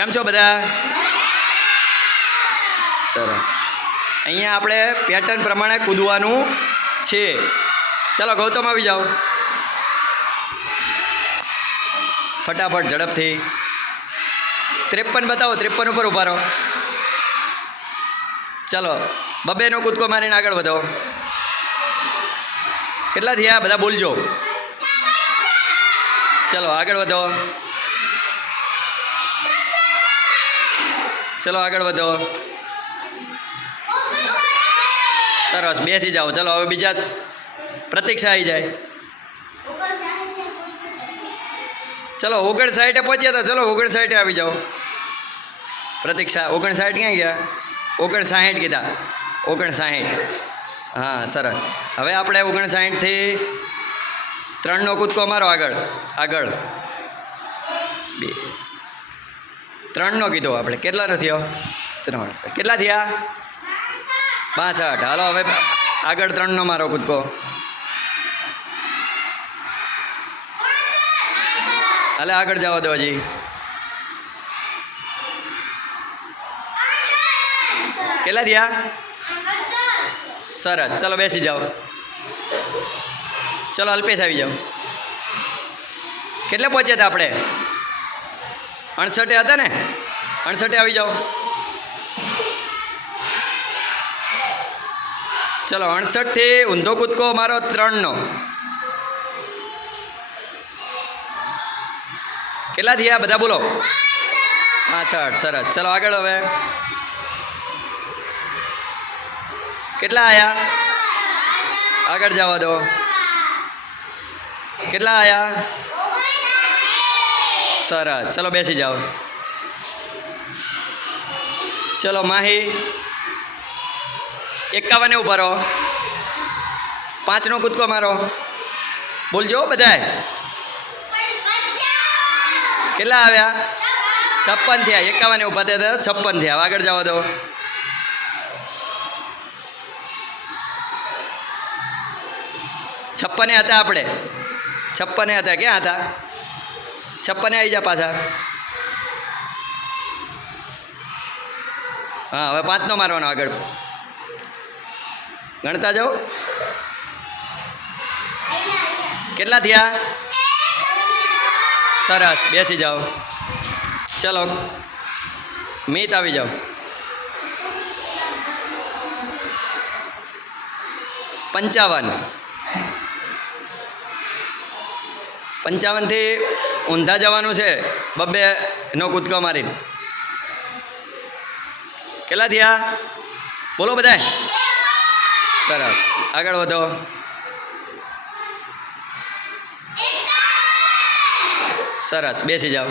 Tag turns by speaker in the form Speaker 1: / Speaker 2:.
Speaker 1: કેમ છો બધા? સરસ. અહીંયા આપણે પેટર્ન પ્રમાણે કૂદવાનું છે. ચલો ગૌતમ આવી જાઓ. ફટાફટ ઝડપથી. ત્રેપન બતાવો, ત્રેપન ઉપર ઊભા રહો. ચાલો, બબેનો કૂદકો મારીને આગળ વધો. કેટલા થયા? બધા બોલજો. ચલો, આગળ વધો. ચલો આગળ વધો. સરસ, બેસી જાઓ. ચલો, હવે બીજા પ્રતીક્ષા આવી જાય. ચલો ઓગણસાઠે પહોંચ્યા હતા ચલો ઓગણસાઠે આવી જાઓ. પ્રતીક્ષા ઓગણસાઠ ક્યાં ગયા? ઓગણ સાહીઠ કીધા. ઓગણસાઠ હા, સરસ. હવે આપણે ઓગણસાઠથી ત્રણનો કૂદકો મારો આગળ. આગળ. બે. ત્રણનો કીધો આપણે. કેટલાનો થયો? ત્રણ કેટલા થયા? પાસઠ હાલો, હવે આગળ ત્રણનો મારો કૂદકો. હાલે, આગળ જવા દો હજી. કેટલા થયા? સરસ. ચલો, બેસી જાઓ. ચલો, અલ્પેશ આવી જાઓ. કેટલે પહોંચ્યા હતા આપણે? અણસઠે હતા ને? અણસઠે આવી જાઓ. ચલો, અણસઠથી ઊંધો કૂદકો મારો ત્રણનો. કેટલા થયા બધા બોલો? પાછળ સરસ. ચલો, આગળ હવે. કેટલા આયા? આગળ જવા દો. કેટલા આયા? સરસ. ચલો બેસી જાઓ. ચલો, માહી. એકાવને ઊભા રહો. પાંચનો કૂદકો મારો. બોલજો બધાય. કેટલા આવ્યા? છપ્પન થયા. એકાવને ઊભા થયા છપ્પન થયા. આગળ જવા દો છપ્પને હતા આપણે. છપ્પને હતા. ક્યાં હતા? છપ્પને આવી જા પાછા. હા, હવે પાંચનો મારવાનો આગળ. ગણતા જાઓ. કેટલા થયા? સરસ, બેસી જાઓ. ચલો, મિત આવી જાઓ. પંચાવન. પંચાવનથી ઊંધા જવાનું છે. બબ્બે નો કૂદકો મારીને કેટલા થયા? બોલો બધા સરસ. આગળ વધો. સરસ. બેસી જાઓ.